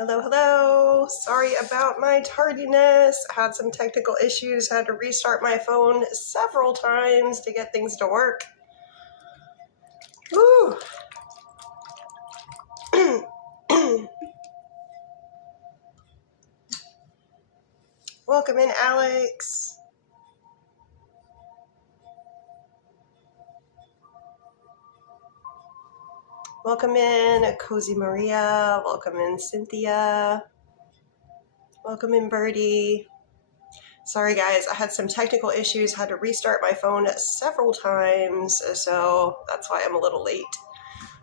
Hello, hello. Sorry about my tardiness. I had some technical issues. Had to restart my phone several times to get things to work. Woo. Welcome in, Alex. Welcome in, Cozy Maria. Welcome in, Cynthia. Welcome in, Birdie. Sorry, guys. I had some technical issues. Had to restart my phone several times, so that's why I'm a little late.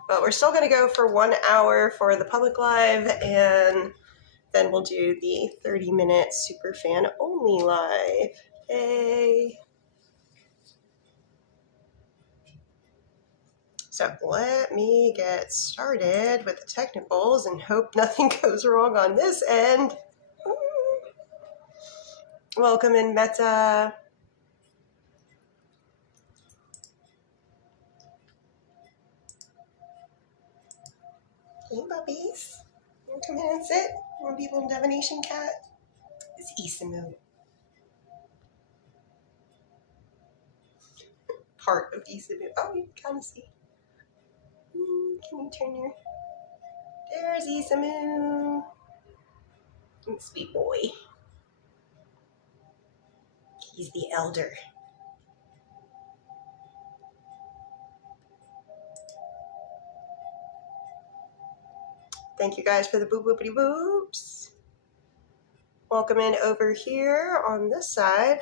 But we're still going to go for 1 hour for the public live, and then we'll do the 30-minute superfan only live. Hey. So let me get started with the technicals and hope nothing goes wrong on this end. Welcome in, Meta. Hey, puppies. You want to come in and sit? You want to be a little divination cat? It's Isamu. Part of Isamu. Oh, you can kind of see. Can you turn your... There's Isamu. Sweet boy. He's the elder. Thank you guys for the boop boopity boops. Welcome in over here on this side.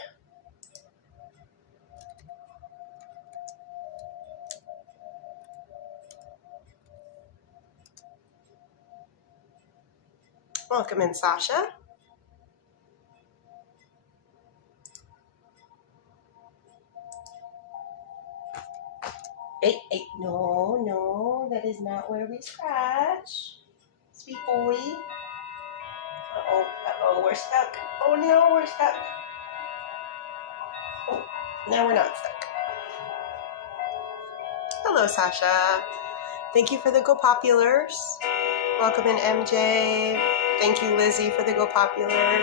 Welcome in, Sasha. Hey, hey, no, that is not where we scratch. Sweet boy. Uh-oh, we're stuck. Oh no, we're stuck. Oh, now we're not stuck. Hello, Sasha. Thank you for the Go Populars. Welcome in, MJ. Thank you, Lizzie, for the Go Popular.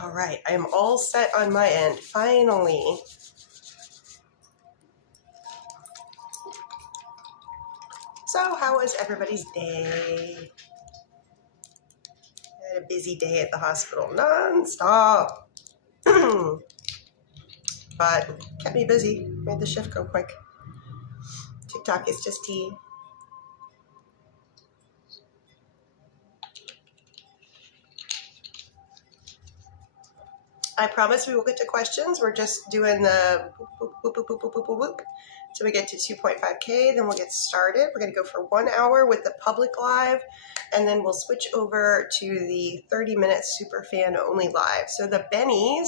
All right, I'm all set on my end, finally. So, how was everybody's day? I had a busy day at the hospital, non-stop. But kept me busy, made the shift go quick. TikTok is just tea. I promise we will get to questions. We're just doing the whoop, whoop, whoop, whoop, whoop, whoop, whoop, whoop. So we get to 2.5K, then we'll get started. We're going to go for 1 hour with the public live, and then we'll switch over to the 30-minute superfan only live. So the bennies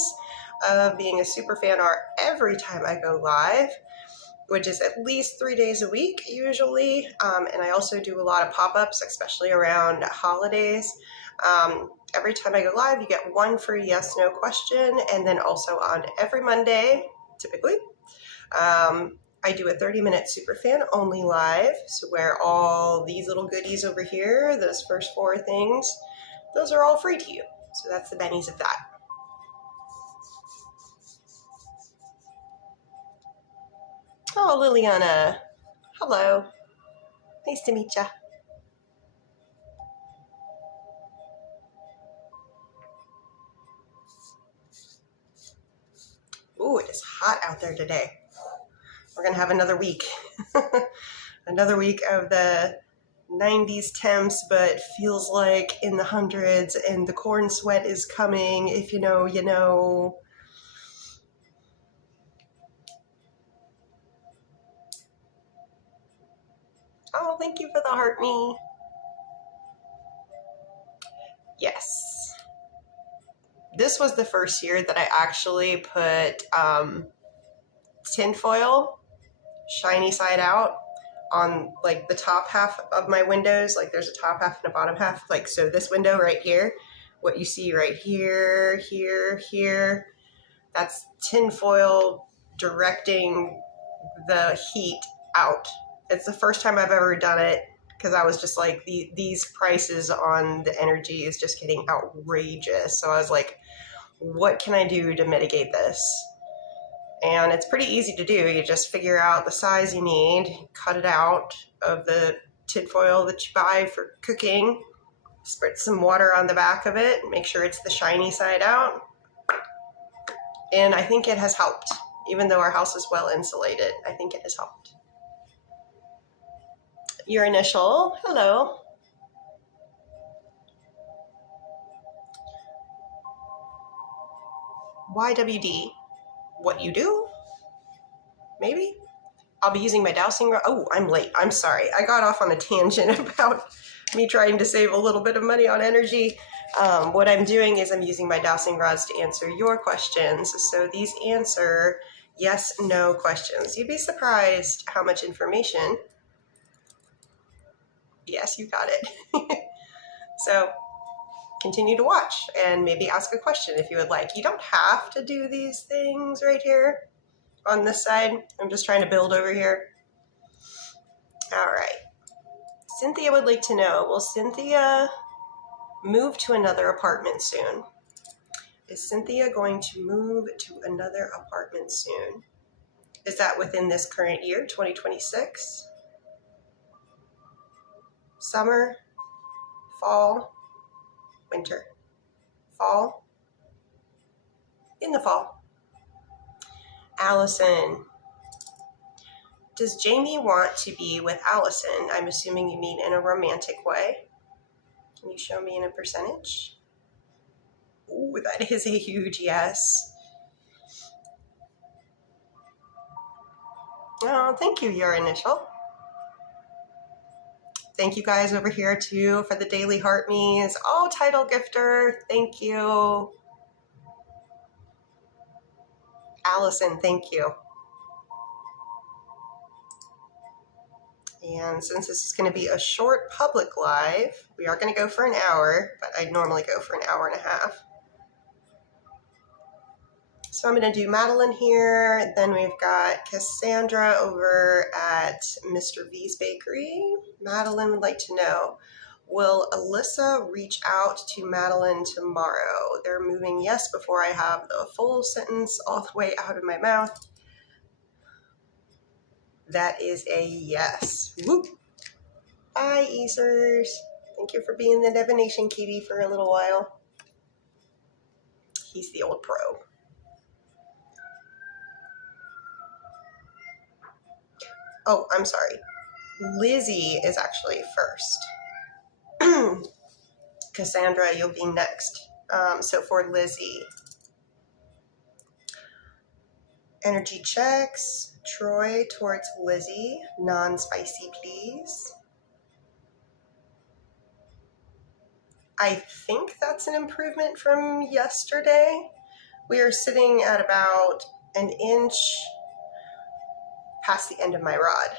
of being a superfan are every time I go live, which is at least 3 days a week usually. And I also do a lot of pop-ups, especially around holidays. Every time I go live, you get one free yes/no question. And then also on every Monday, typically, I do a 30-minute superfan only live. So where all these little goodies over here, those first 4 things, those are all free to you. So that's the bennies of that. Oh, Liliana. Hello. Nice to meet ya. Ooh, it is hot out there today. We're going to have another week. Another week of the 90s temps, but feels like in the hundreds, and the corn sweat is coming. If you know, you know. Oh, thank you for the heart me. Yes. This was the first year that I actually put tinfoil shiny side out on like the top half of my windows. Like there's a top half and a bottom half. Like, so this window right here, what you see right here, here, that's tinfoil directing the heat out. It's the first time I've ever done it because I was just like, these prices on the energy is just getting outrageous. So I was like, what can I do to mitigate this? And it's pretty easy to do. You just figure out the size you need, cut it out of the tinfoil that you buy for cooking, spritz some water on the back of it, make sure it's the shiny side out. And I think it has helped. Even though our house is well insulated, I think it has helped. Your initial, hello. YWD, what you do? Maybe? I'll be using my dowsing rod. Oh, I'm late. I'm sorry. I got off on a tangent about me trying to save a little bit of money on energy. What I'm doing is I'm using my dowsing rods to answer your questions. So these answer yes, no questions. You'd be surprised how much information. Yes, you got it. So continue to watch and maybe ask a question if you would like. You don't have to do these things right here on this side. I'm just trying to build over here. All right. Cynthia would like to know, will Cynthia move to another apartment soon? Is Cynthia going to move to another apartment soon? Is that within this current year, 2026? Summer, fall, winter, fall, in the fall. Allison, does Jamie want to be with Allison? I'm assuming you mean in a romantic way. Can you show me in a percentage? Ooh, that is a huge yes. Oh, thank you, your initial. Thank you guys over here too for the daily heart me's. Oh, title gifter, thank you. Allison, thank you. And since this is going to be a short public live, we are going to go for an hour, but I normally go for an hour and a half. So I'm going to do Madeline here. Then we've got Cassandra over at Mr. V's Bakery. Madeline would like to know, will Alyssa reach out to Madeline tomorrow? They're moving yes before I have the full sentence all the way out of my mouth. That is a yes. Whoop. Bye, Easers. Thank you for being the divination kitty for a little while. He's the old pro. Oh, I'm sorry. Lizzie is actually first. Cassandra, you'll be next. So for Lizzie, energy checks. Troy towards Lizzie. Non-spicy, please. I think that's an improvement from yesterday. We are sitting at about an inch past the end of my rod.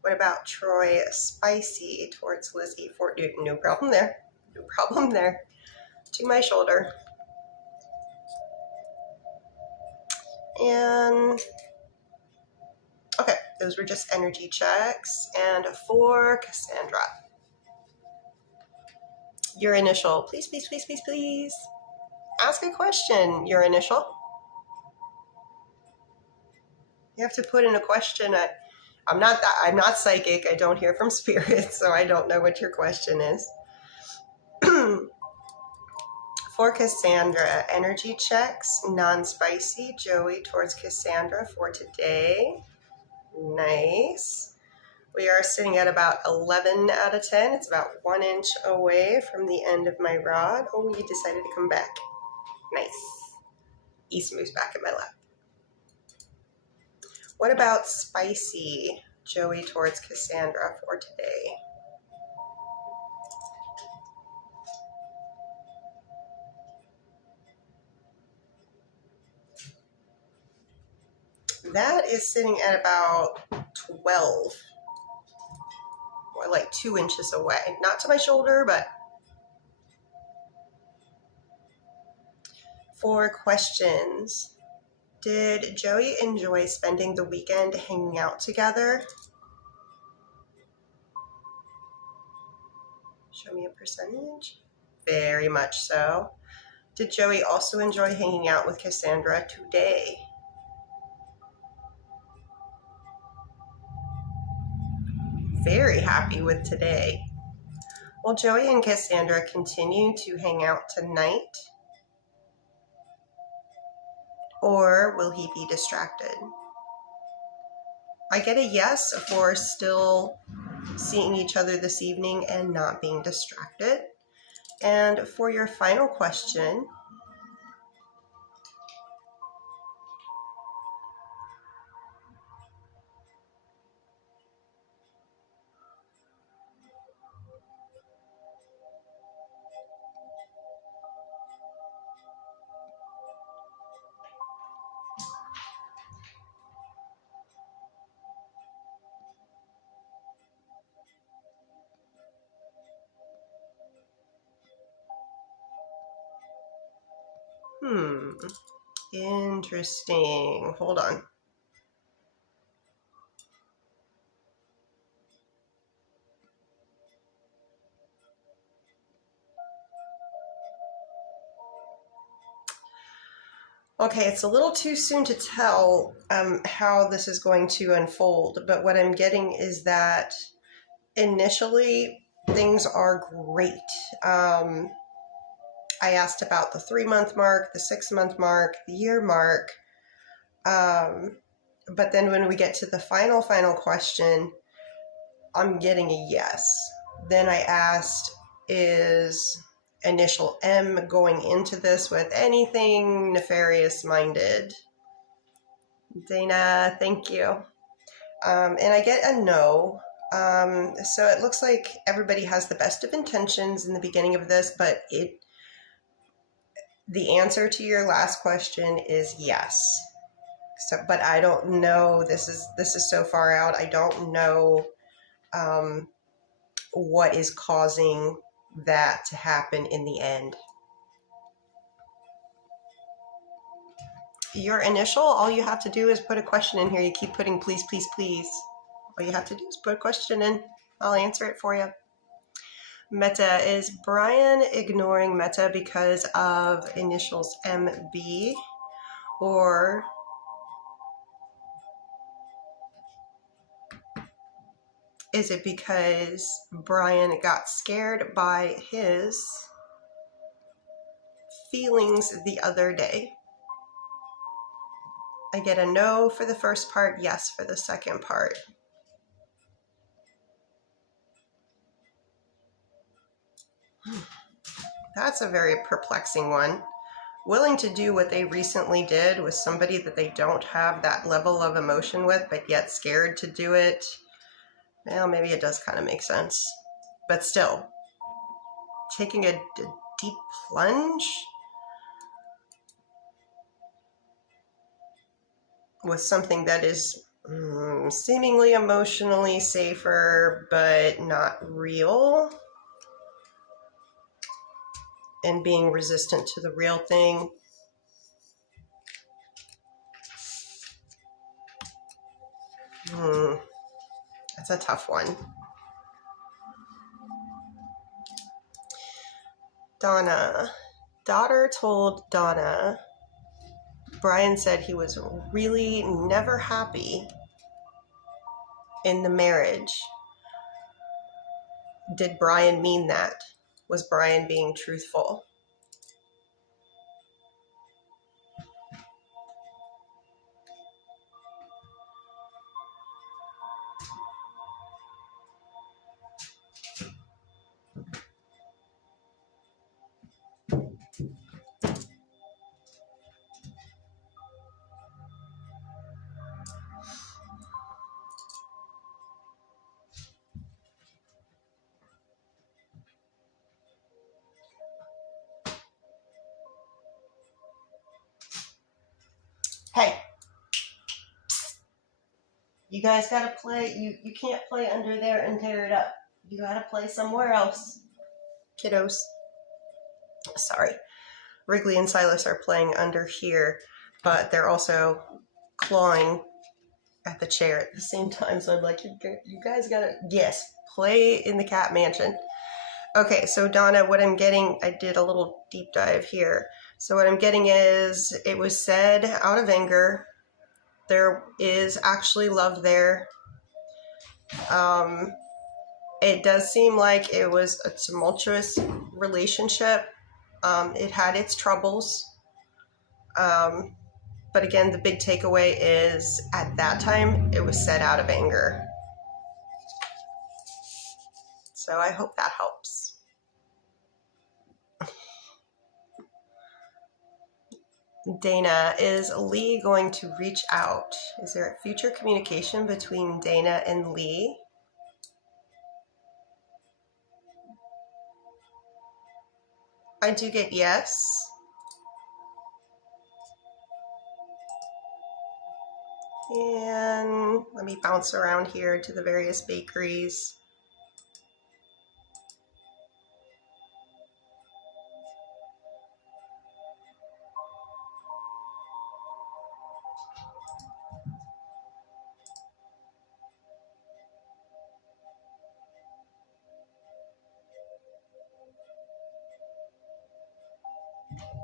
What about Troy? Spicy towards Lizzie. No problem there. No problem there. To my shoulder. And okay, those were just energy checks. And for Cassandra, your initial, please, please, please, please, please. Ask a question, your initial. You have to put in a question. I'm not psychic. I don't hear from spirits, so I don't know what your question is. For Cassandra, energy checks, non-spicy. Joey towards Cassandra for today. Nice. We are sitting at about 11 out of 10. It's about 1 inch away from the end of my rod. Oh, you decided to come back. Nice. East moves back in my lap. What about spicy? Joey towards Cassandra for today. That is sitting at about 12, or like 2 inches away. Not to my shoulder, but for questions. Did Joey enjoy spending the weekend hanging out together? Show me a percentage. Very much so. Did Joey also enjoy hanging out with Cassandra today? Very happy with today. Will Joey and Cassandra continue to hang out tonight? Or will he be distracted? I get a yes for still seeing each other this evening and not being distracted. And for your final question, interesting. Hold on. Okay, it's a little too soon to tell how this is going to unfold, but what I'm getting is that initially things are great. I asked about the 3-month mark, the 6-month mark, the year mark. But then when we get to the final question, I'm getting a yes. Then I asked, is initial M going into this with anything nefarious minded? Dana, thank you. And I get a no. So it looks like everybody has the best of intentions in the beginning of this, but the answer to your last question is yes. So, but I don't know. This is so far out. I don't know what is causing that to happen in the end. Your initial, all you have to do is put a question in here. You keep putting please, please, please. All you have to do is put a question in. I'll answer it for you. Meta, is Brian ignoring Meta because of initials MB? Or is it because Brian got scared by his feelings the other day? I get a no for the first part, yes for the second part. That's a very perplexing one. Willing to do what they recently did with somebody that they don't have that level of emotion with, but yet scared to do it. Well, maybe it does kind of make sense. But still, taking a deep plunge with something that is seemingly emotionally safer, but not real, and being resistant to the real thing. That's a tough one. Donna. Daughter told Donna, Brian said he was really never happy in the marriage. Did Brian mean that? Was Brian being truthful? Hey, You guys gotta play. You can't play under there and tear it up. You gotta play somewhere else. Kiddos. Sorry. Wrigley and Silas are playing under here, but they're also clawing at the chair at the same time. So I'm like, you guys gotta, yes, play in the cat mansion. Okay, so Donna, what I'm getting, I did a little deep dive here. So what I'm getting is, it was said out of anger. There is actually love there. It does seem like it was a tumultuous relationship. It had its troubles. But again, the big takeaway is, at that time, it was said out of anger. So I hope that helps. Dana, is Lee going to reach out? Is there a future communication between Dana and Lee? I do get yes. And let me bounce around here to the various bakeries.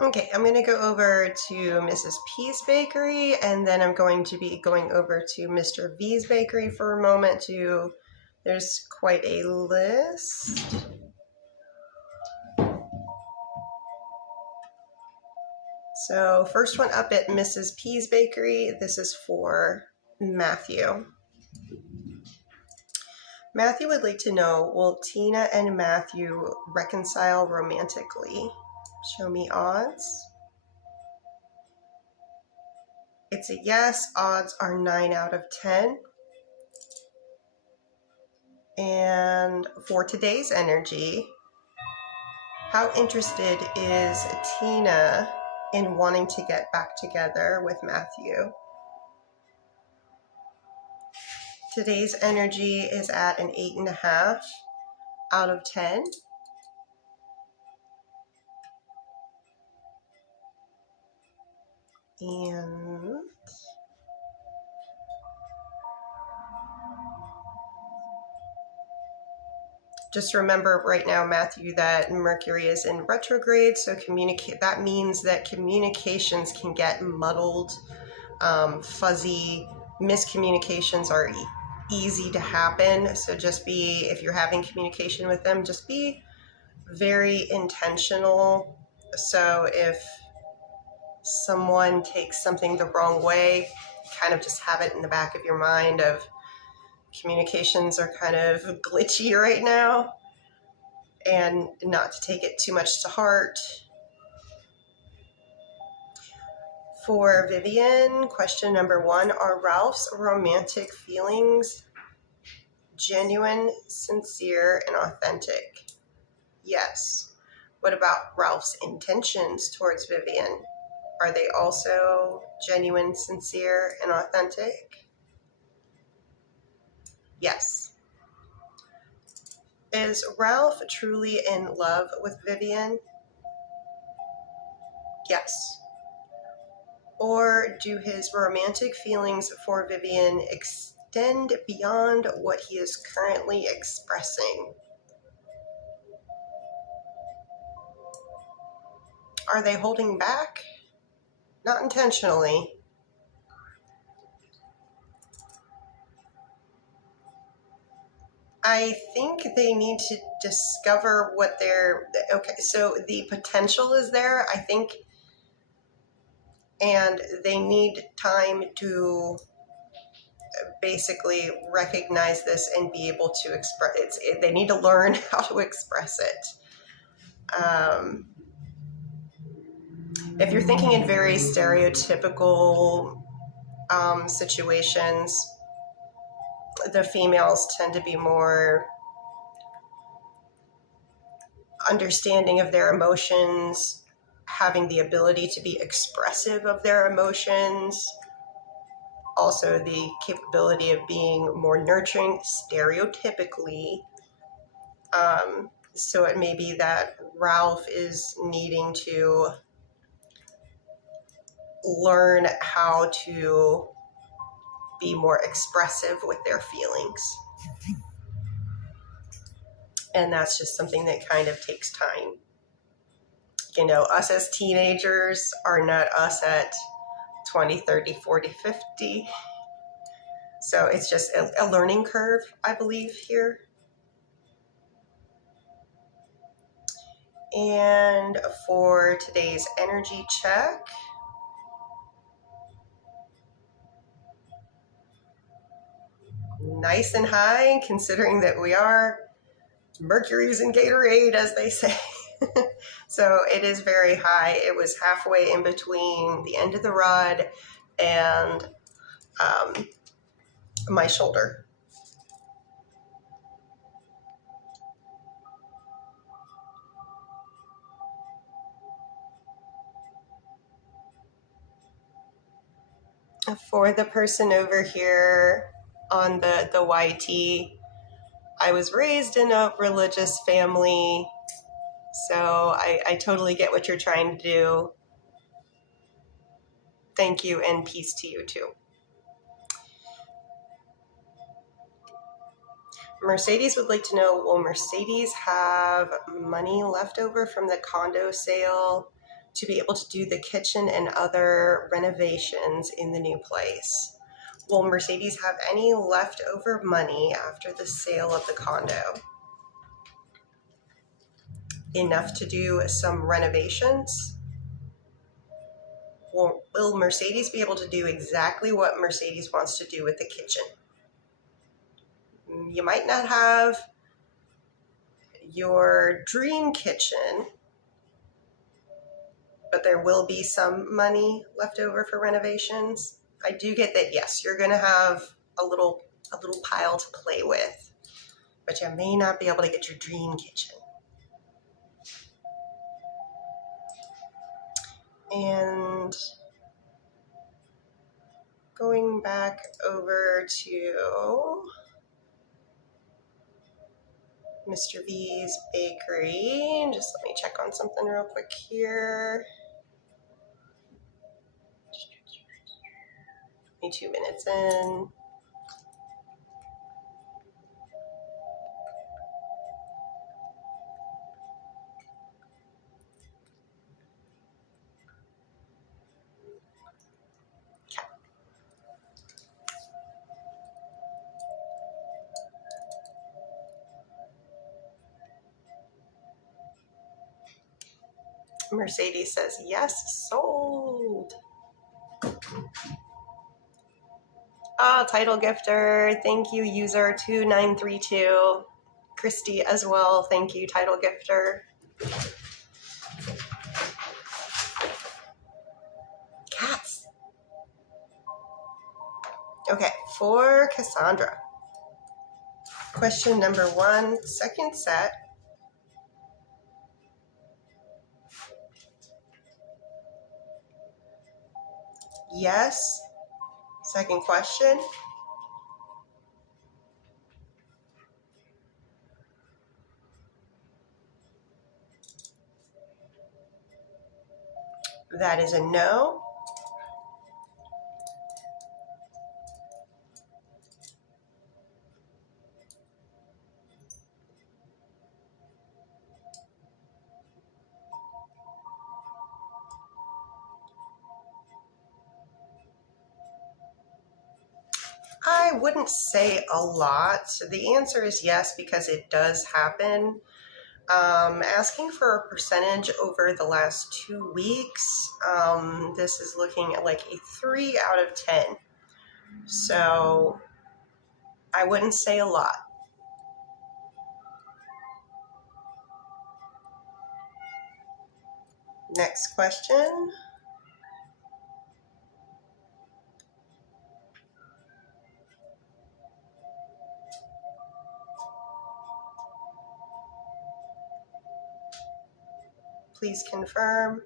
Okay, I'm going to go over to Mrs. P's bakery, and then I'm going to be going over to Mr. V's bakery for a moment to, there's quite a list. So first one up at Mrs. P's bakery, this is for Matthew. Matthew would like to know, will Tina and Matthew reconcile romantically? Show me odds. It's a yes. Odds are 9 out of 10. And for today's energy, how interested is Tina in wanting to get back together with Matthew? Today's energy is at an 8.5 out of 10. And just remember right now, Matthew, that Mercury is in retrograde, so that means that communications can get muddled, fuzzy. Miscommunications are easy to happen, so just be, if you're having communication with them, just be very intentional. So if someone takes something the wrong way, kind of just have it in the back of your mind of communications are kind of glitchy right now, and not to take it too much to heart. For Vivian, question number 1, are Ralph's romantic feelings genuine, sincere, and authentic? Yes. What about Ralph's intentions towards Vivian? Are they also genuine, sincere, and authentic? Yes. Is Ralph truly in love with Vivian? Yes. Or do his romantic feelings for Vivian extend beyond what he is currently expressing? Are they holding back? Not intentionally. I think they need to discover what they're, okay, so the potential is there, I think, and they need time to basically recognize this and be able to express it. They need to learn how to express it. If you're thinking in very stereotypical situations, the females tend to be more understanding of their emotions, having the ability to be expressive of their emotions, also the capability of being more nurturing stereotypically. So it may be that Ralph is needing to learn how to be more expressive with their feelings. And that's just something that kind of takes time. You know, us as teenagers are not us at 20, 30, 40, 50. So it's just a learning curve, I believe, here. And for today's energy check, nice and high, considering that we are Mercury's in Gatorade, as they say. So it is very high. It was halfway in between the end of the rod and my shoulder. For the person over here on the YT, I was raised in a religious family, so I totally get what you're trying to do. Thank you, and peace to you too. Mercedes would like to know, will Mercedes have money left over from the condo sale to be able to do the kitchen and other renovations in the new place? Will Mercedes have any leftover money after the sale of the condo? Enough to do some renovations? Will Mercedes be able to do exactly what Mercedes wants to do with the kitchen? You might not have your dream kitchen, but there will be some money left over for renovations. I do get that, yes, you're going to have a little pile to play with, but you may not be able to get your dream kitchen. And going back over to Mr. V's Bakery, just let me check on something real quick here. 2 minutes in. Mercedes says, yes, sold. Title gifter. Thank you, user 2932. Christy as well. Thank you, title gifter. Cats. Okay, for Cassandra. Question number 1, second set. Yes. Second question. That is a no. I wouldn't say a lot. So the answer is yes, because it does happen. Asking for a percentage over the last 2 weeks, this is looking at like a 3 out of 10. So I wouldn't say a lot. Next question. Please confirm.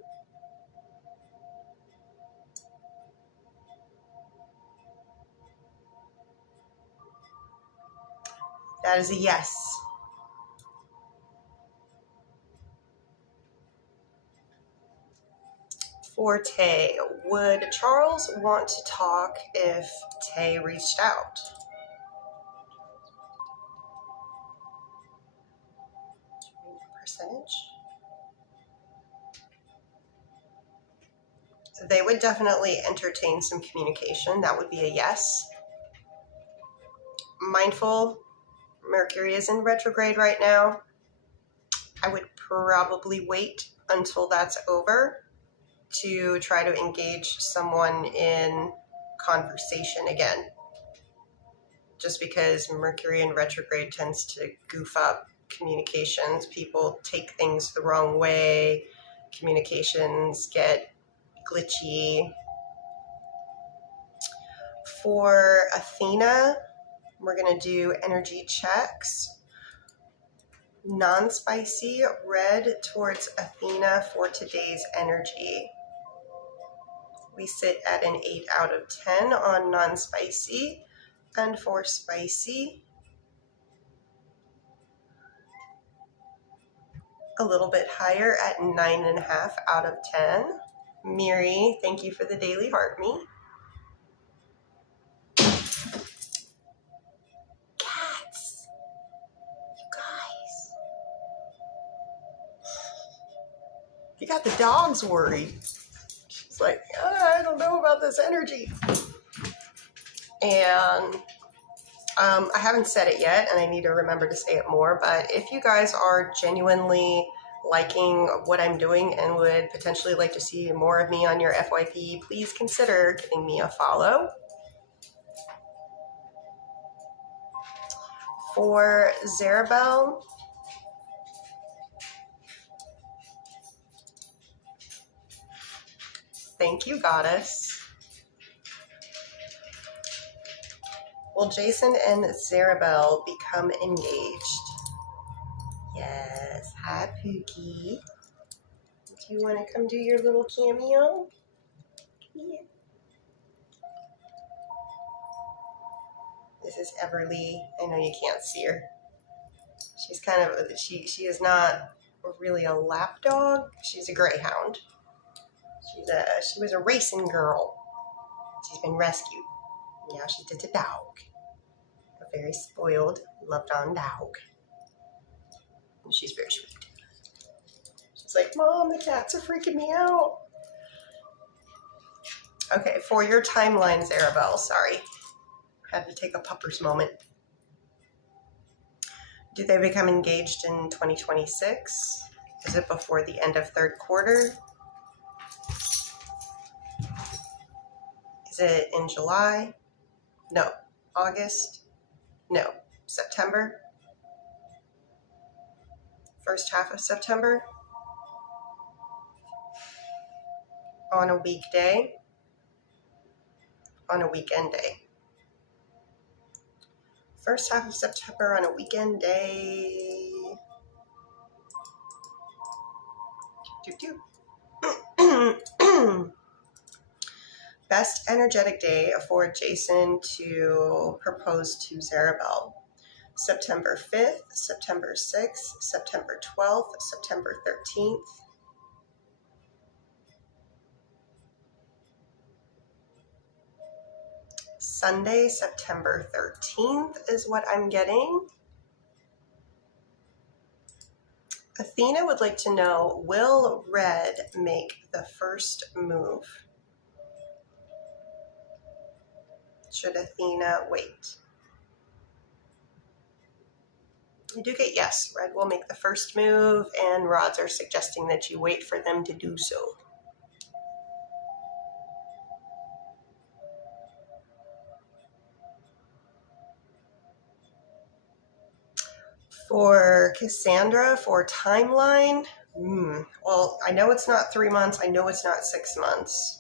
That is a yes. For Tay, would Charles want to talk if Tay reached out? Percentage? They would definitely entertain some communication. That would be a yes. Mindful, Mercury is in retrograde right now. I would probably wait until that's over to try to engage someone in conversation again. Just because Mercury in retrograde tends to goof up communications. People take things the wrong way. Communications get glitchy. For Athena, we're going to do energy checks. Non-spicy, red towards Athena for today's energy. We sit at an 8 out of 10 on non-spicy, and for spicy, a little bit higher at 9.5 out of 10. Miri, thank you for the daily heart me. Cats, you guys. You got the dogs worried. She's like, I don't know about this energy. And I haven't said it yet, and I need to remember to say it more, but if you guys are genuinely liking what I'm doing and would potentially like to see more of me on your FYP, please consider giving me a follow. For Zarabelle, thank you, Goddess. Will Jason and Zarabelle become engaged? Yes. Hi, Pookie. Do you want to come do your little cameo? Yeah. This is Everly. I know you can't see her. She's kind of, she is not really a lap dog. She's a greyhound. She was a racing girl. She's been rescued. Now she's just a dog. A very spoiled, loved-on dog. And she's very sweet. She's like, Mom, the cats are freaking me out. Okay, for your timeline, Zarabelle, sorry. Had to take a pupper's moment. Do they become engaged in 2026? Is it before the end of third quarter? Is it in July? No. August? No. September? First half of September? On a weekday? On a weekend day? First half of September on a weekend day. Best energetic day for Jason to propose to Zarabelle. September 5th, September 6th, September 12th, September 13th. Sunday, September 13th is what I'm getting. Athena would like to know, will red make the first move? Should Athena wait? You do get yes, red will make the first move, and rods are suggesting that you wait for them to do so. For Cassandra, for timeline, well, I know it's not 3 months. I know it's not 6 months.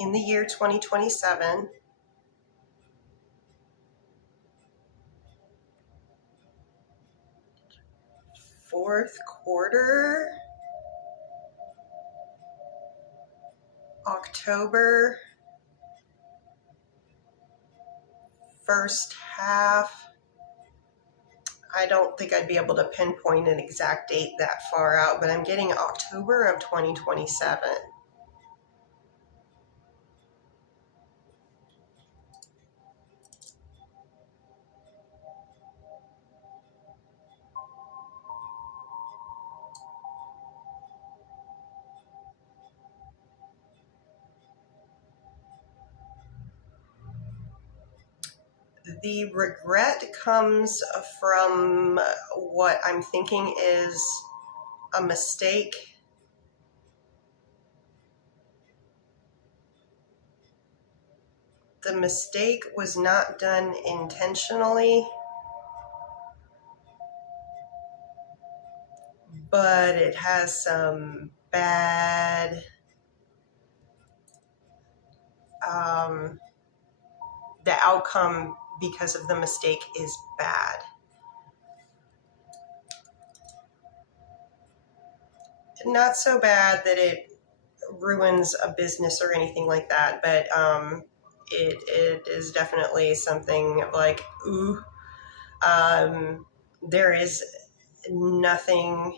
In the year 2027, fourth quarter, October, first half. I don't think I'd be able to pinpoint an exact date that far out, but I'm getting October of 2027. The regret comes from what I'm thinking is a mistake. The mistake was not done intentionally, but it has some bad the outcome because of the mistake is bad. Not so bad that it ruins a business or anything like that, but it is definitely something like, ooh, there is nothing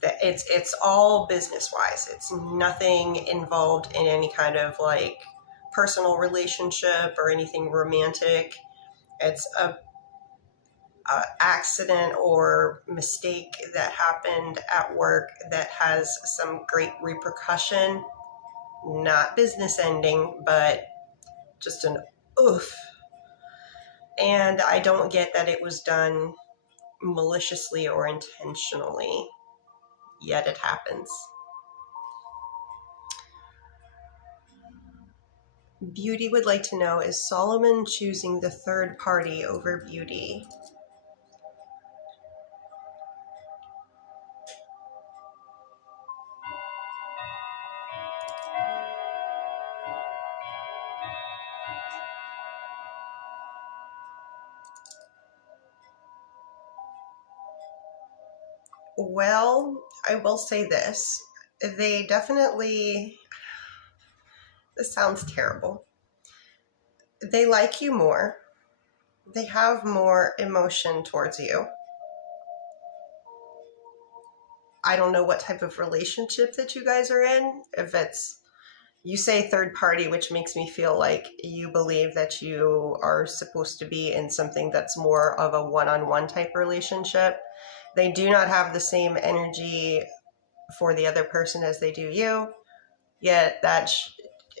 that it's all business wise. It's nothing involved in any kind of like personal relationship or anything romantic. It's a accident or mistake that happened at work that has some great repercussion. Not business ending, but just an oof. And I don't get that it was done maliciously or intentionally, yet it happens. Beauty would like to know, is Solomon choosing the third party over Beauty? Well, I will say this. They definitely, this sounds terrible. They like you more. They have more emotion towards you. I don't know what type of relationship that you guys are in. If it's, you say third party, which makes me feel like you believe that you are supposed to be in something that's more of a one-on-one type relationship. They do not have the same energy for the other person as they do you. Yet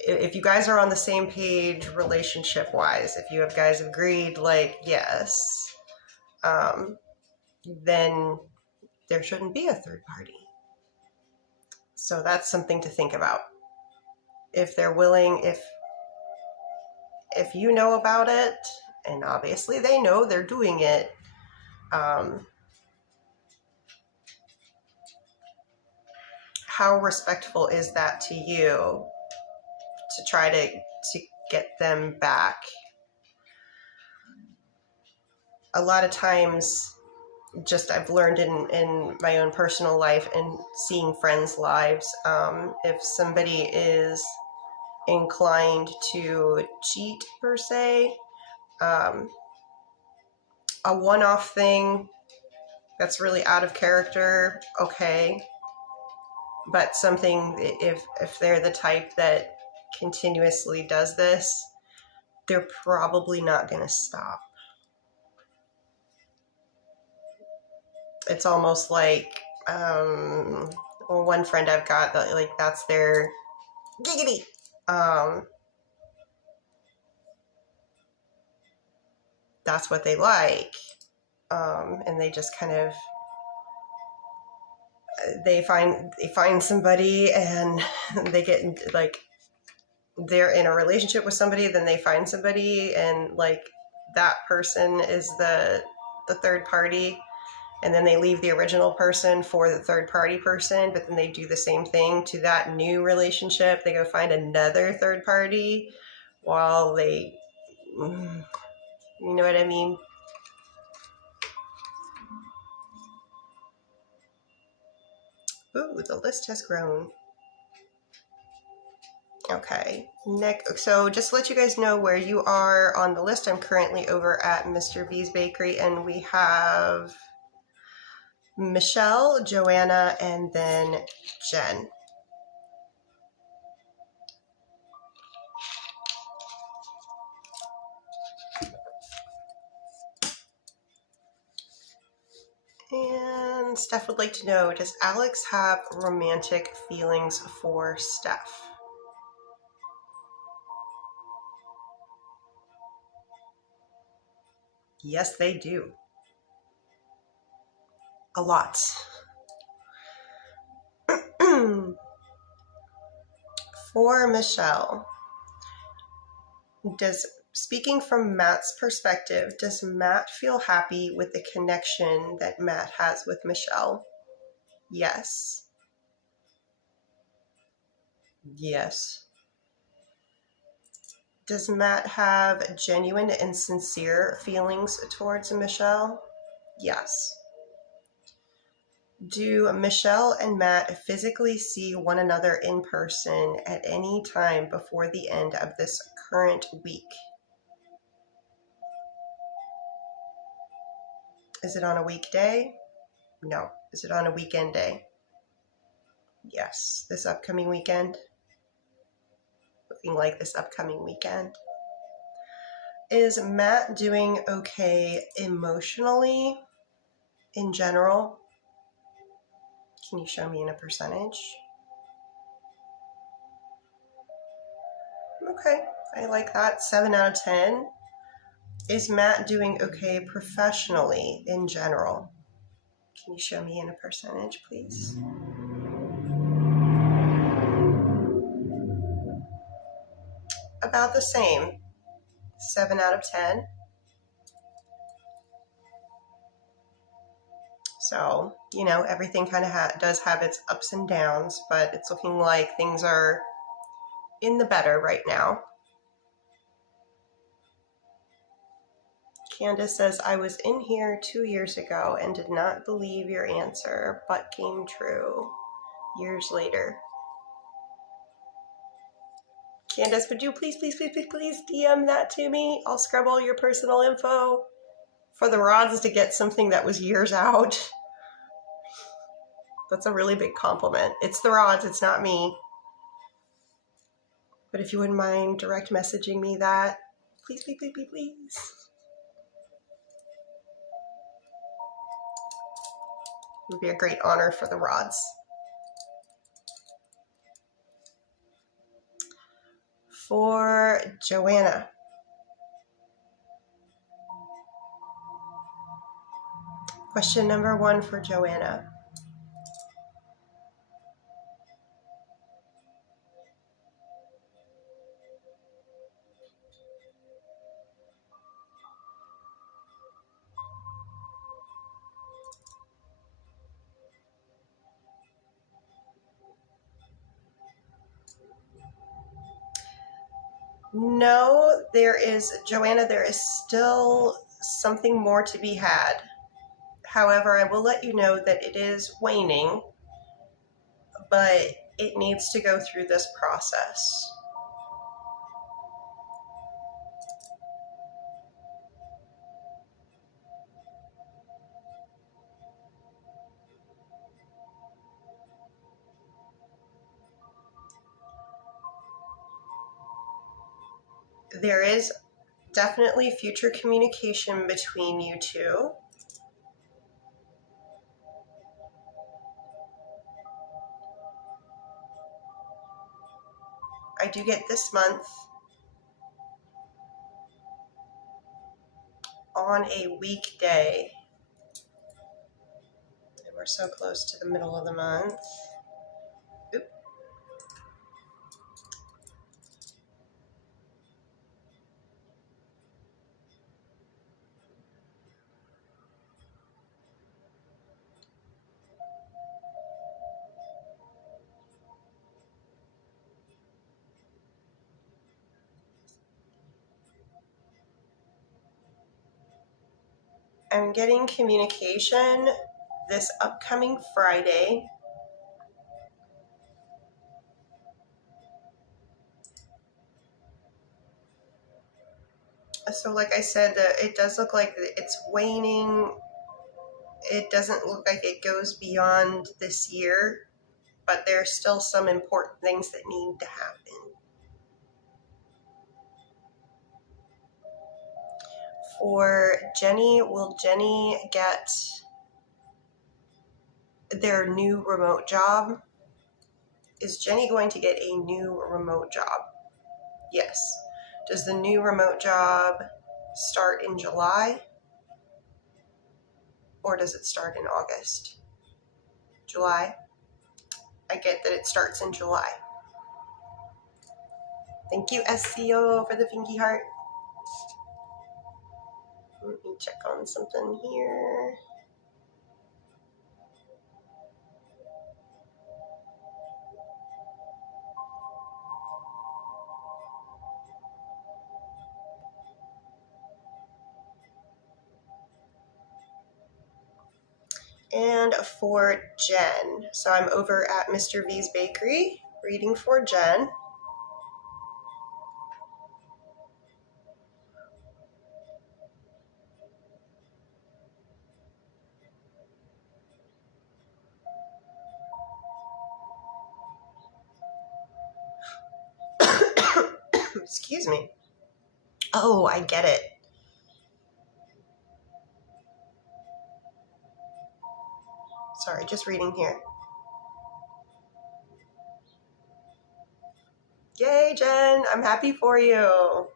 if you guys are on the same page relationship wise, if you guys agreed like yes, then there shouldn't be a third party. So that's something to think about. If they're willing, if you know about it, and obviously they know they're doing it, how respectful is that to you to try to get them back? A lot of times, just I've learned in my own personal life and seeing friends' lives, if somebody is inclined to cheat per se, a one-off thing that's really out of character, okay, but something, if they're the type that continuously does this, they're probably not going to stop. It's almost like, well, one friend I've got that like that's their giggity. That's what they like, and they just kind of they find somebody and they get like they're in a relationship with somebody, then they find somebody and like that person is the third party, and then they leave the original person for the third party person, but then they do the same thing to that new relationship. They go find another third party while they, you know what I mean? Ooh, the list has grown. Okay, next, so just to let you guys know where you are on the list, I'm currently over at Mr. V's Bakery, and we have Michelle, Joanna, and then Jen. And Steph would like to know, does Alex have romantic feelings for Steph? Yes, they do. A lot. For Michelle, speaking from Matt's perspective, does Matt feel happy with the connection that Matt has with Michelle? Yes. Yes. Does Matt have genuine and sincere feelings towards Michelle? Yes. Do Michelle and Matt physically see one another in person at any time before the end of this current week? Is it on a weekday? No. Is it on a weekend day? Yes. This upcoming weekend? Looking like this upcoming weekend. Is Matt doing okay emotionally in general? Can you show me in a percentage? Okay, I like that. 7 out of 10. Is Matt doing okay professionally in general? Can you show me in a percentage, please? About the same. 7 out of 10. So, you know, everything kind of does have its ups and downs, but it's looking like things are in the better right now. Candace says, I was in here 2 years ago and did not believe your answer, but came true years later. Candace, would you please DM that to me? I'll scrub all your personal info for the rods to get something that was years out. That's a really big compliment. It's the rods, it's not me. But if you wouldn't mind direct messaging me that, please. It would be a great honor for the rods. For Joanna. Question number 1 for Joanna. No, Joanna, there is still something more to be had. However, I will let you know that it is waning, but it needs to go through this process. There is definitely future communication between you two. I do get this month on a weekday. And we're so close to the middle of the month. Oop. I'm getting communication this upcoming Friday So like I said, it does look like it's waning. It doesn't look like it goes beyond this year, but there's still some important things that need to happen. For Jenny, will Jenny get their new remote job? Is Jenny going to get a new remote job? Yes. Does the new remote job start in July? Or does it start in August? July? I get that it starts in July. Thank you, SCO, for the finky heart. Let me check on something here. And for Jen, so I'm over at Mr. V's Bakery, reading for Jen. Excuse me. Oh, I get it. Sorry, just reading here. Yay, Jen, I'm happy for you.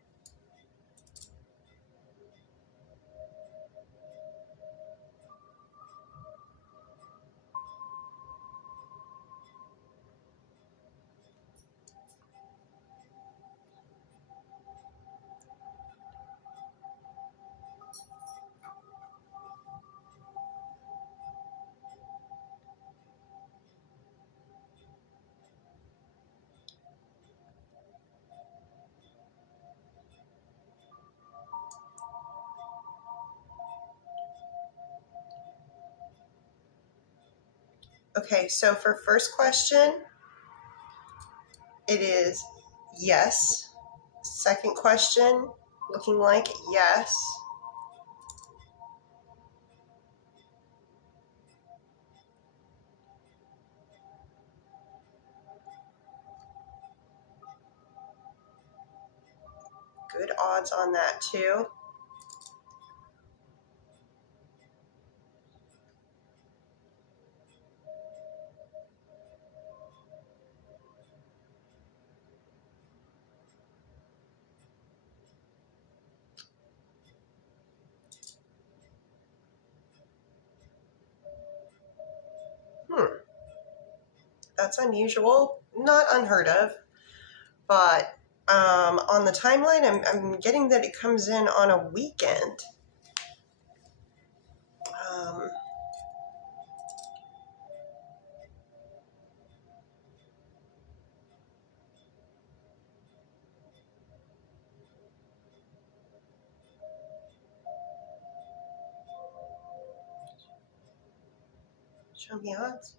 Okay, so for first question, it is yes. Second question, looking like yes. Good odds on that too. That's unusual, not unheard of, but on the timeline, I'm getting that it comes in on a weekend. Show me odds.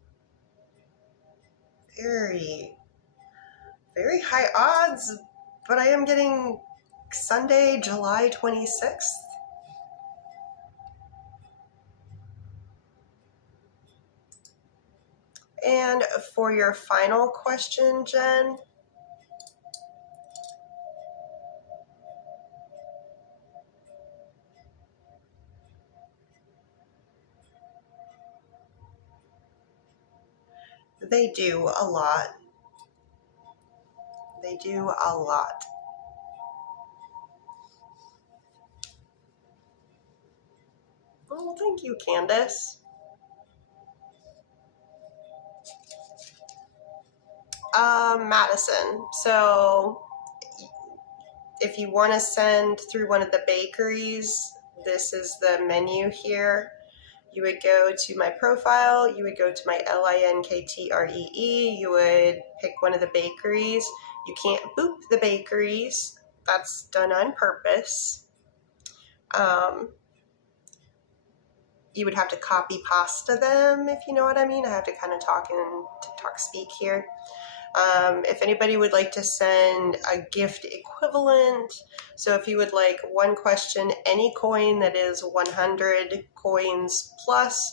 Very, very high odds, but I am getting Sunday, July 26th. And for your final question, Jen, they do a lot. They do a lot. Well, thank you, Candace. Madison. So if you want to send through one of the bakeries, this is the menu here. You would go to my profile, you would go to my LINKTREE, you would pick one of the bakeries. You can't boop the bakeries. That's done on purpose. You would have to copy pasta them, if you know what I mean. I have to kind of talk speak here. If anybody would like to send a gift equivalent, so if you would like one question, any coin that is 100 coins plus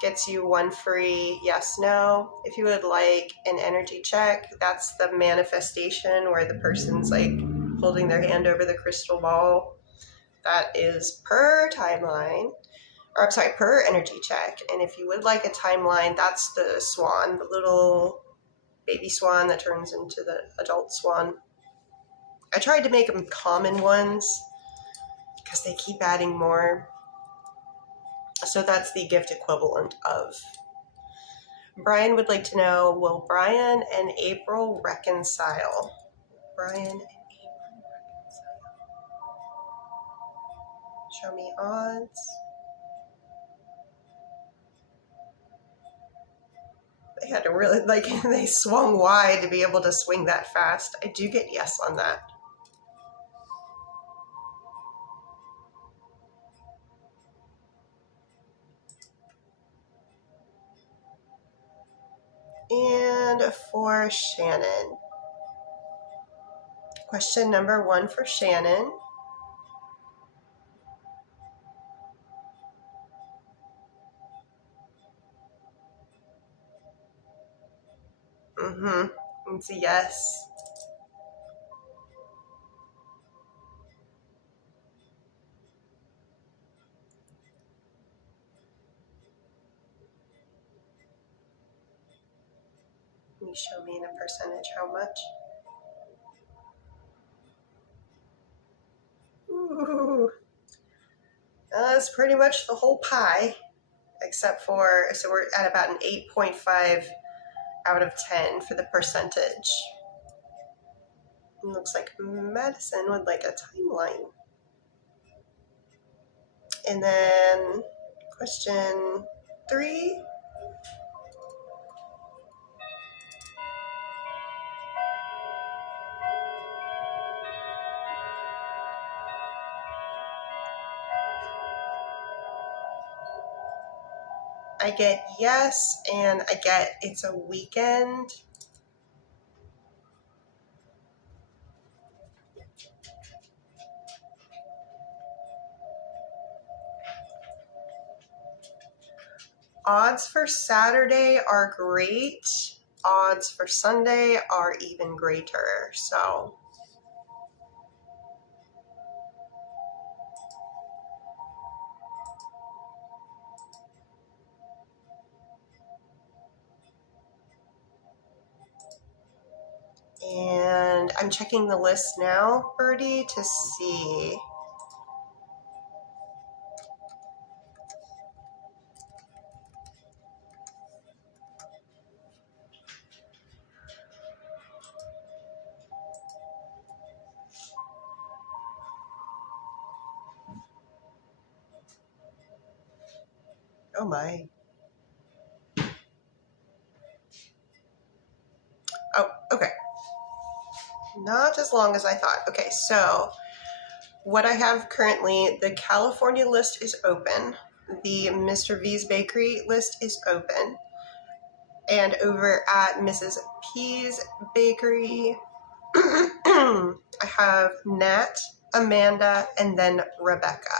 gets you one free yes, no. If you would like an energy check, that's the manifestation where the person's like holding their hand over the crystal ball. That is per timeline, or I'm sorry, per energy check. And if you would like a timeline, that's the swan, the little baby swan that turns into the adult swan. I tried to make them common ones because they keep adding more. So that's the gift equivalent of. Brian would like to know, will Brian and April reconcile? Brian and April reconcile. Show me odds. They had to really, like, they swung wide to be able to swing that fast. I do get yes on that. And for Shannon. Question number 1 for Shannon. It's a yes. Can you show me in a percentage how much? Ooh. That's pretty much the whole pie, except for, so we're at about an 8.5 out of 10 for the percentage. It looks like Madison would like a timeline. And then question 3. I get yes, and I get it's a weekend. Odds for Saturday are great. Odds for Sunday are even greater. So and I'm checking the list now, Birdie, to see. Oh my. Oh, okay. Not as long as I thought. Okay, so what I have currently, the California list is open. The Mr. V's Bakery list is open. And over at Mrs. P's Bakery, I have Nat, Amanda, and then Rebecca.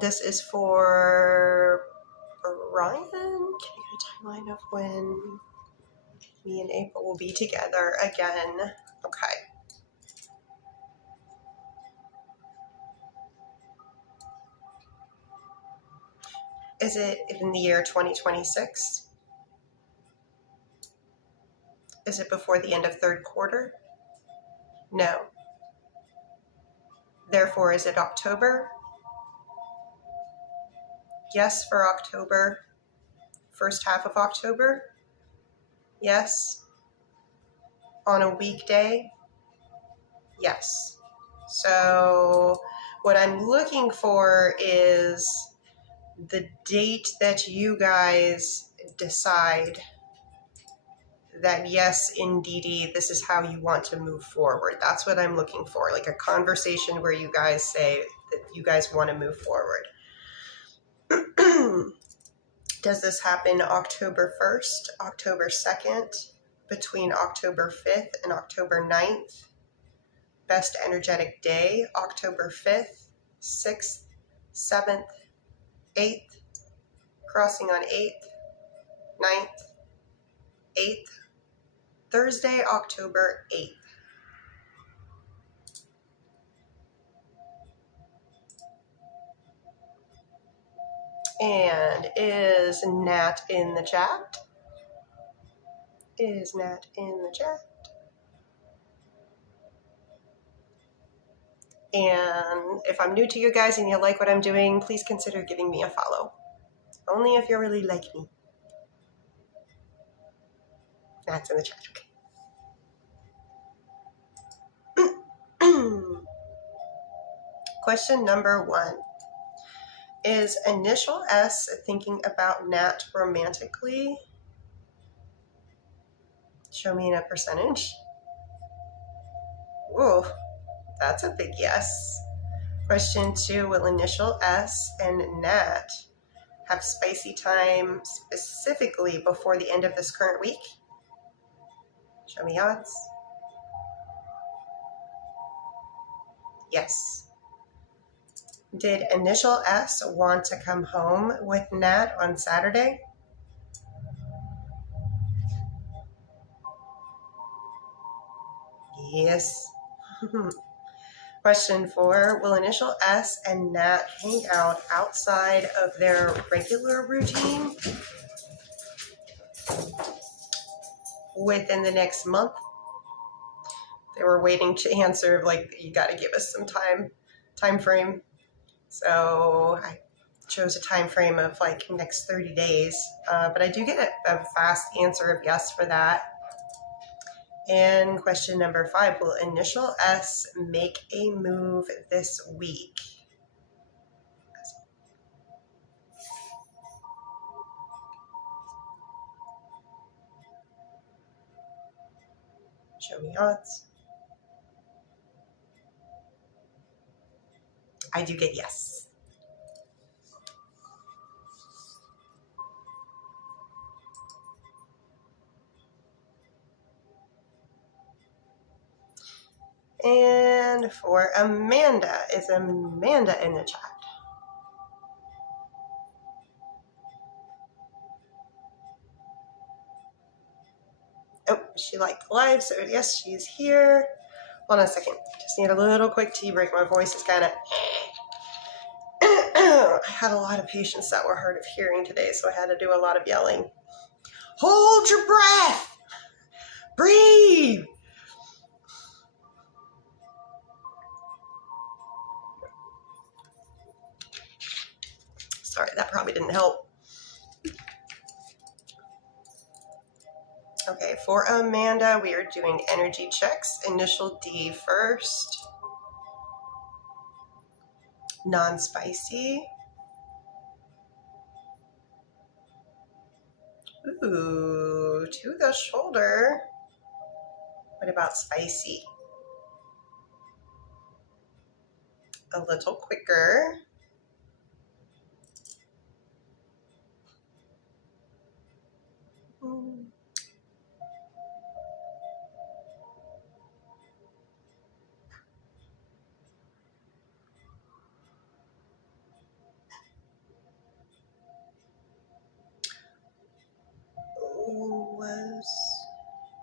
This is for Brian. Can you get a timeline of when me and April will be together again? Okay. Is it in the year 2026? Is it before the end of third quarter? No. Therefore, is it October? Yes for October. First half of October? Yes. On a weekday? Yes. So what I'm looking for is the date that you guys decide that yes, indeedy, this is how you want to move forward. That's what I'm looking for, like a conversation where you guys say that you guys want to move forward. Does this happen October 1st, October 2nd, between October 5th and October 9th? Best energetic day, October 5th, 6th, 7th, 8th, crossing on 8th, 9th, 8th, Thursday, October 8th. And is Nat in the chat? Is Nat in the chat? And if I'm new to you guys and you like what I'm doing, please consider giving me a follow. Only if you really like me. Nat's in the chat, okay. Question number 1. Is initial S thinking about Nat romantically? Show me in a percentage. Whoa, that's a big yes. Question 2, will initial S and Nat have spicy time specifically before the end of this current week? Show me odds. Yes. Did initial S want to come home with Nat on Saturday? Yes. Question 4, will initial S and Nat hang out outside of their regular routine within the next month? They were waiting to answer, like, you got to give us some time frame. So I chose a time frame of like next 30 days, but I do get a fast answer of yes for that. And question number 5, will initial S make a move this week? Show me odds. I do get yes. And for Amanda, is Amanda in the chat? Oh, she liked the live, so yes, she's here. Hold on a second. Just need a little quick tea break. My voice is kind of... I had a lot of patients that were hard of hearing today, so I had to do a lot of yelling. Hold your breath! Breathe! Sorry, that probably didn't help. Okay, for Amanda, we are doing energy checks. Initial D first. Non-spicy. Ooh, to the shoulder. What about spicy? A little quicker.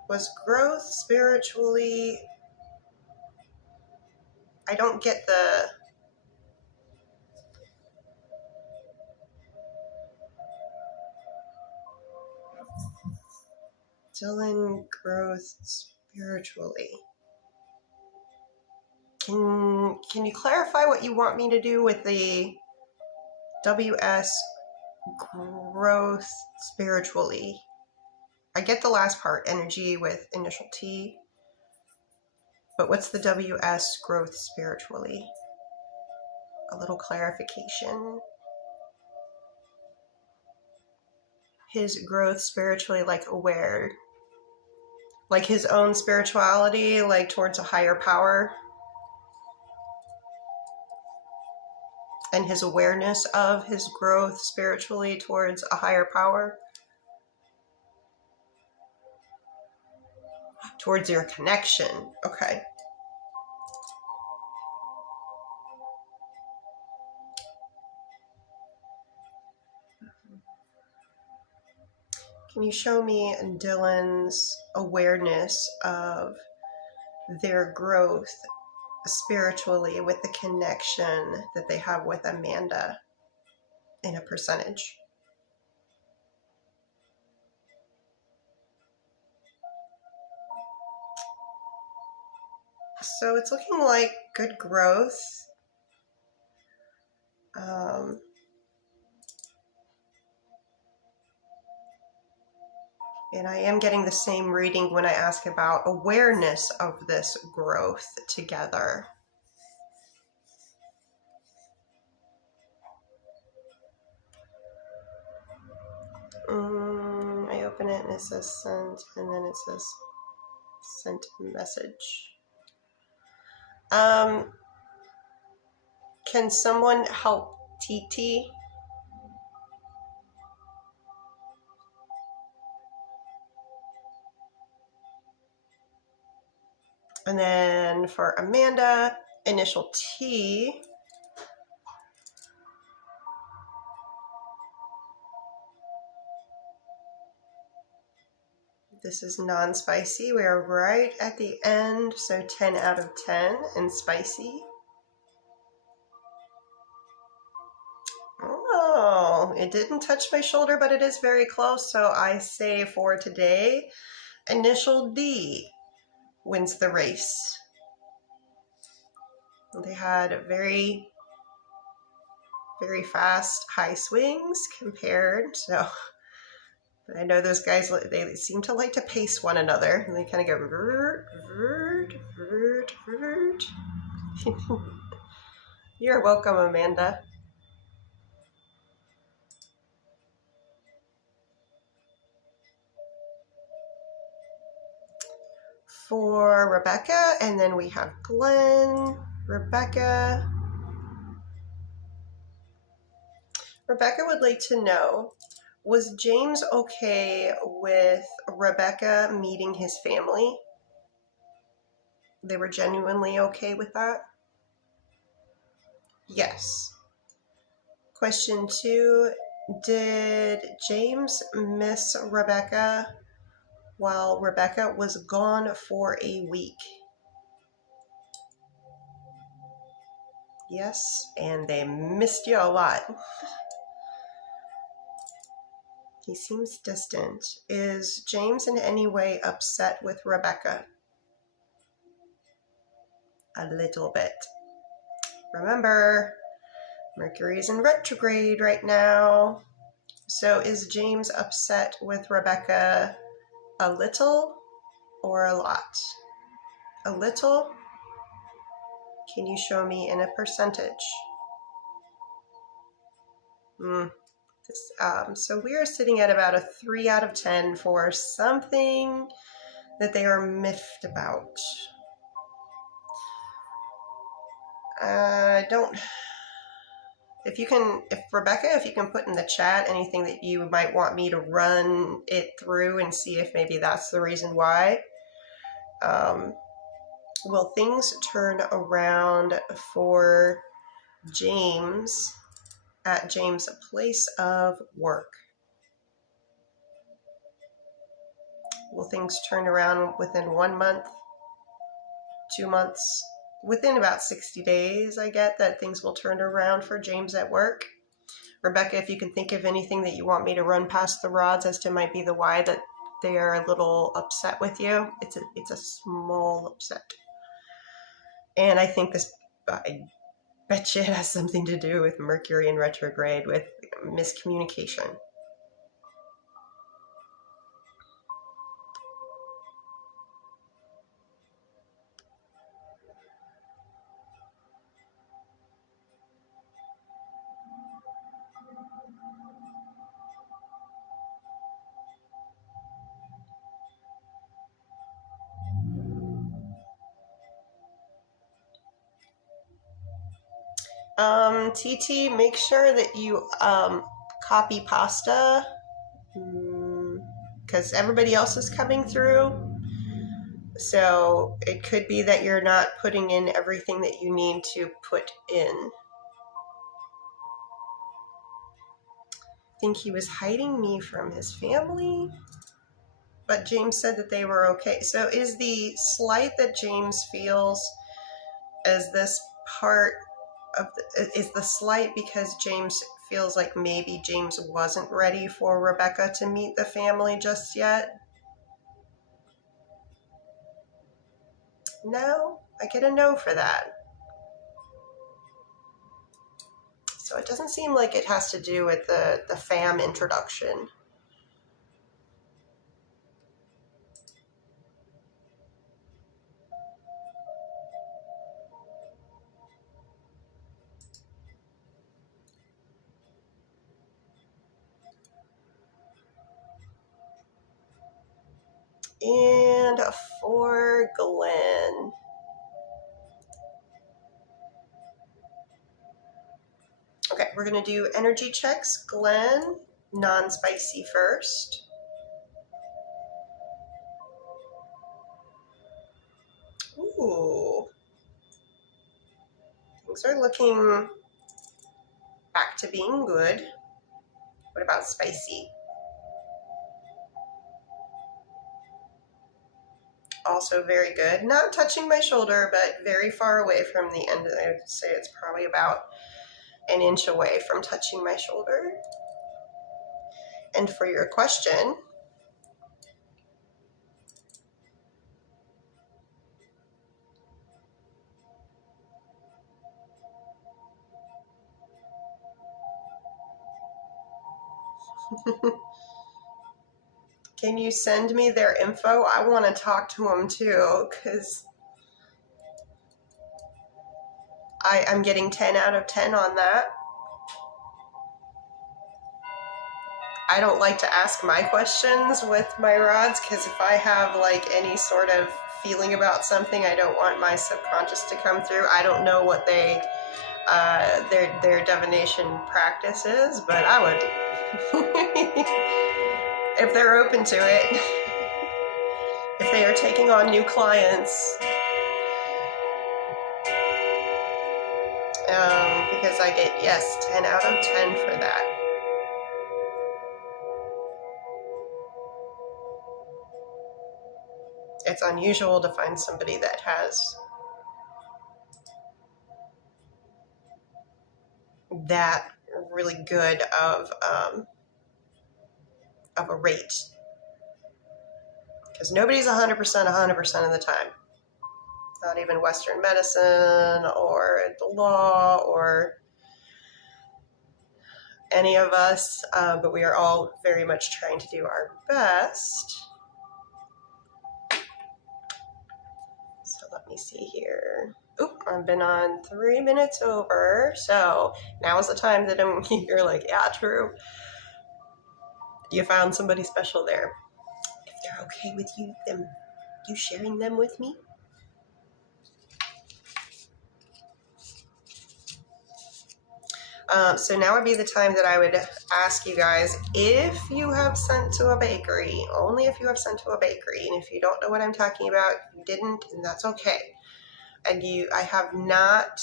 Was growth spiritually... I don't get the... Dylan, growth spiritually. Can you clarify what you want me to do with the WS growth spiritually? I get the last part, energy with initial T, but what's the WS growth spiritually? A little clarification. His growth spiritually, like where? Like his own spirituality, like towards a higher power? and his awareness of his growth spiritually towards a higher power, towards your connection. Okay. Can you show me Dylan's awareness of their growth spiritually with the connection that they have with Amanda in a percentage? So it's looking like good growth. And I am getting the same reading when I ask about awareness of this growth together. I open it and it says sent, and then it says sent message. Can someone help TT? And then for Amanda, initial T. This is non-spicy. We are right at the end, so 10 out of 10 in spicy. Oh, it didn't touch my shoulder, but it is very close. So I say for today, initial D wins the race. They had very, very fast high swings compared. So I know those guys, they seem to like to pace one another. And they kind of go, vert, vert, vert, vert. You're welcome, Amanda. For Rebecca, and then we have Glenn, Rebecca. Rebecca would like to know, was James okay with Rebecca meeting his family? They were genuinely okay with that? Yes. Question 2, did James miss Rebecca while Rebecca was gone for a week? Yes, and they missed you a lot. He seems distant. Is James in any way upset with Rebecca? A little bit. Remember, Mercury is in retrograde right now. So is James upset with Rebecca a little or a lot? A little? Can you show me in a percentage? So we are sitting at about a 3 out of 10 for something that they are miffed about. Rebecca, if you can put in the chat anything that you might want me to run it through and see if maybe that's the reason why. Will things turn around for James at James' place of work? Will things turn around within 1 month, 2 months? Within about 60 days, I get that things will turn around for James at work. Rebecca, if you can think of anything that you want me to run past the rods as to might be the why that they are a little upset with you. It's a small upset. And I think I bet you it has something to do with Mercury in retrograde, with miscommunication. TT, make sure that you copy pasta because everybody else is coming through. So it could be that you're not putting in everything that you need to put in. I think he was hiding me from his family, but James said that they were okay. So is the slight that James feels as this part of is the slight because James feels like maybe James wasn't ready for Rebecca to meet the family just yet? No, I get a no for that. So it doesn't seem like it has to do with the fam introduction. And for Glenn. Okay, we're going to do energy checks. Glenn, non-spicy first. Ooh. Things are looking back to being good. What about spicy? Also very good. Not touching my shoulder, but very far away from the end. I would say it's probably about an inch away from touching my shoulder. And for your question, can you send me their info? I want to talk to them too, because I'm getting 10 out of 10 on that. I don't like to ask my questions with my rods, because if I have like any sort of feeling about something, I don't want my subconscious to come through. I don't know what they their divination practice is, but I would if they're open to it, if they are taking on new clients, because I get, yes, 10 out of 10 for that. It's unusual to find somebody that has that really good of a rate, because nobody's 100% of the time. Not even Western medicine or the law or any of us, but we are all very much trying to do our best. So let me see here. Oop, I've been on 3 minutes over, so now is the time that you're like, yeah, true. You found somebody special there. If they're okay with you sharing them with me. So now would be the time that I would ask you guys, if you have sent to a bakery, only if you have sent to a bakery, and if you don't know what I'm talking about, you didn't, and that's okay. And I have not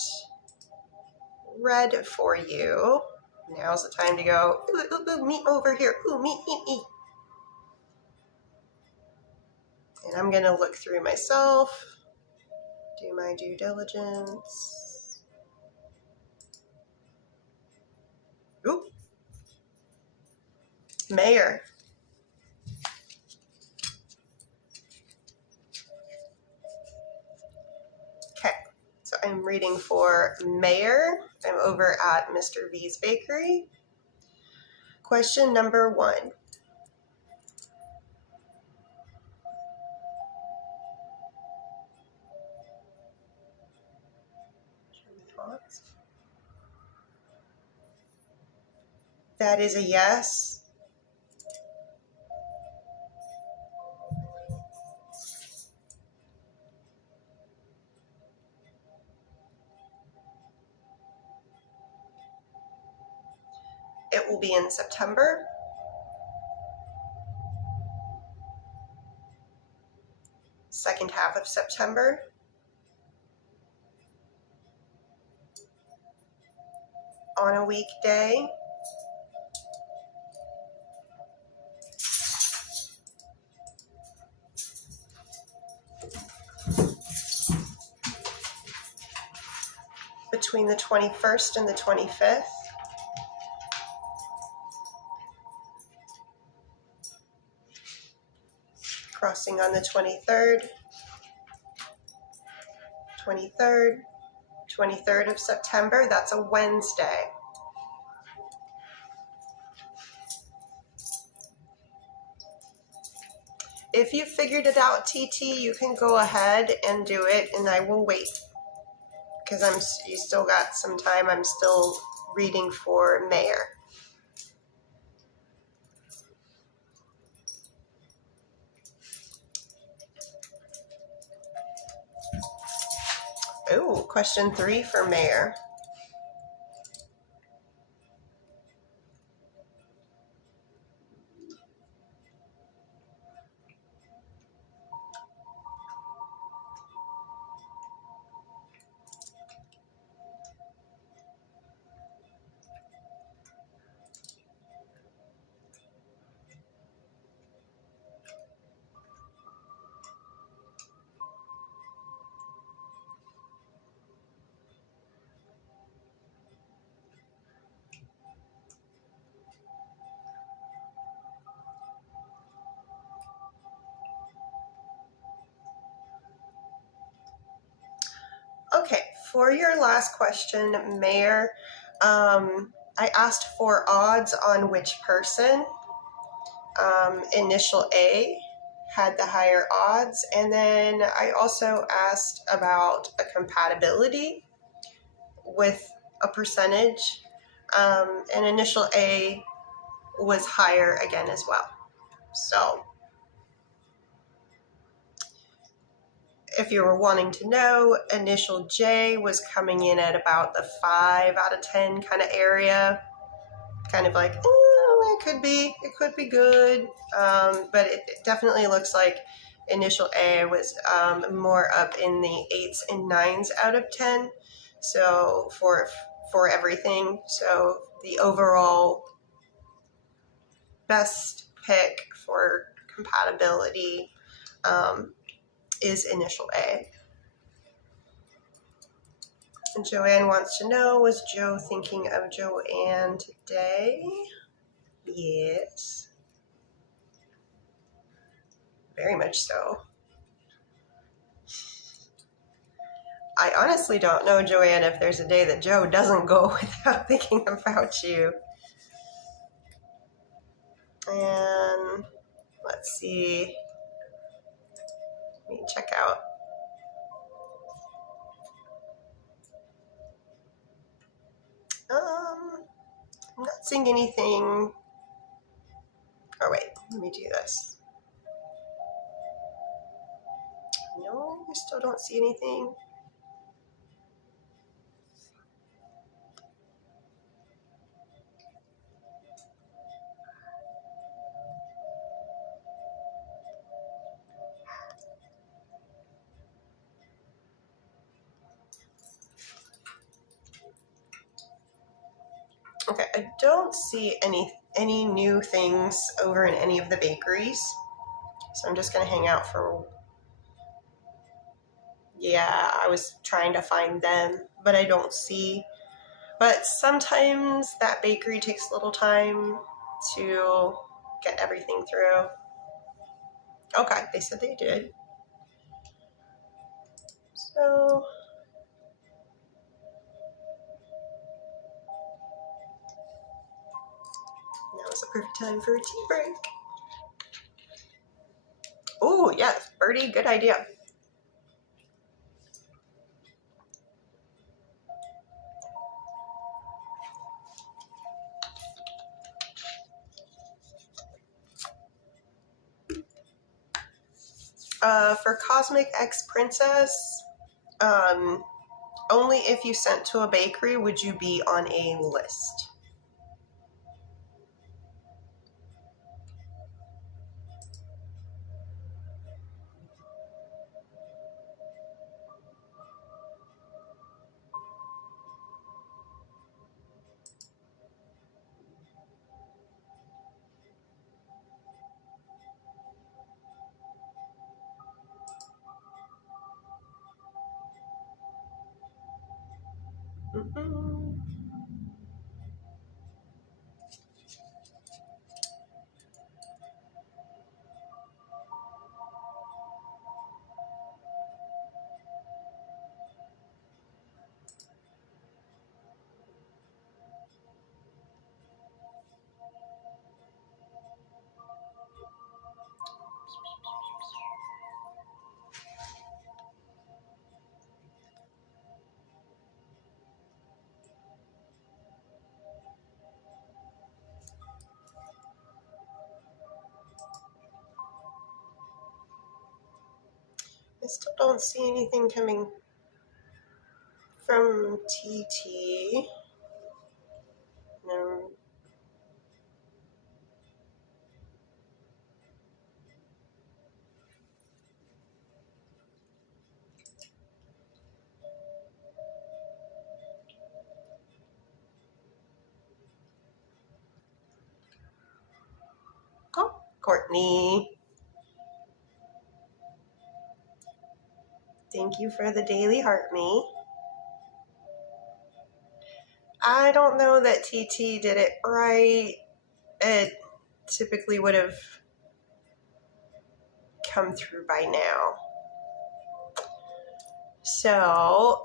read for you. Now's the time to go, ooh, ooh, ooh, meet over here, ooh, meet. And I'm gonna look through myself, do my due diligence. Oop. Mayor. Okay, so I'm reading for Mayor. I'm over at Mr. V's Bakery. Question number 1. That is a yes. it will be in September. Second half of September. On a weekday. Between the 21st and the 25th. Crossing on the 23rd. 23rd of September, that's a Wednesday. If you figured it out, TT, you can go ahead and do it, and I will wait. Because you still got some time. I'm still reading for Mayor. Oh, question 3 for Mayor. Okay, for your last question, Mayor, I asked for odds on which person. Initial A had the higher odds, and then I also asked about a compatibility with a percentage, and initial A was higher again as well. So if you were wanting to know, initial J was coming in at about the 5 out of 10 kind of area, kind of like, oh, it could be good, but it definitely looks like initial A was more up in the 8s and 9s out of 10. So for everything, so the overall best pick for compatibility is initial A. And Joanne wants to know, was Joe thinking of Joanne today? Yes. Very much so. I honestly don't know, Joanne, if there's a day that Joe doesn't go without thinking about you. And let's see. Let me check out. I'm not seeing anything. Oh wait, let me do this. No, I still don't see anything. Okay, I don't see any new things over in any of the bakeries. So I'm just going to hang out for... Yeah, I was trying to find them, but I don't see. But sometimes that bakery takes a little time to get everything through. Okay, they said they did. So... now is the perfect time for a tea break. Oh, yes, birdie, good idea. For Cosmic X Princess, only if you sent to a bakery would you be on a list. I still don't see anything coming from TT. No. Oh, Courtney. Thank you for the daily heart me. I don't know that TT did it right. It typically would have come through by now. So,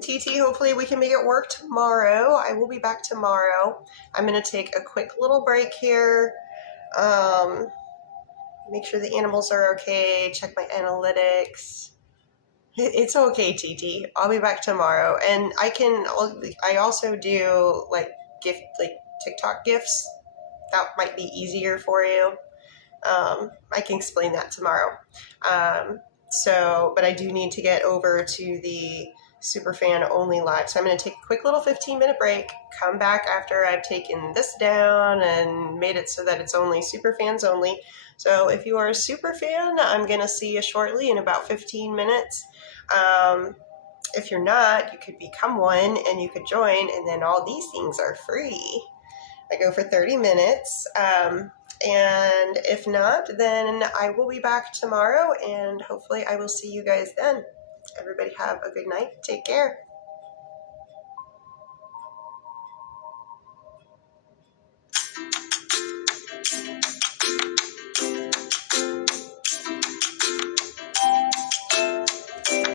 TT, hopefully we can make it work tomorrow. I will be back tomorrow. I'm going to take a quick little break here. Make sure the animals are okay. Check my analytics. It's okay, TT. I'll be back tomorrow. And I also do like TikTok gifts. That might be easier for you. I can explain that tomorrow. But I do need to get over to the Superfan only live. So I'm going to take a quick little 15-minute break, come back after I've taken this down and made it so that it's only Superfans only. So if you are a Superfan, I'm going to see you shortly in about 15 minutes. If you're not, you could become one and you could join, and then all these things are free. I go for 30 minutes. And if not, then I will be back tomorrow, and hopefully I will see you guys then. Everybody have a good night. Take care.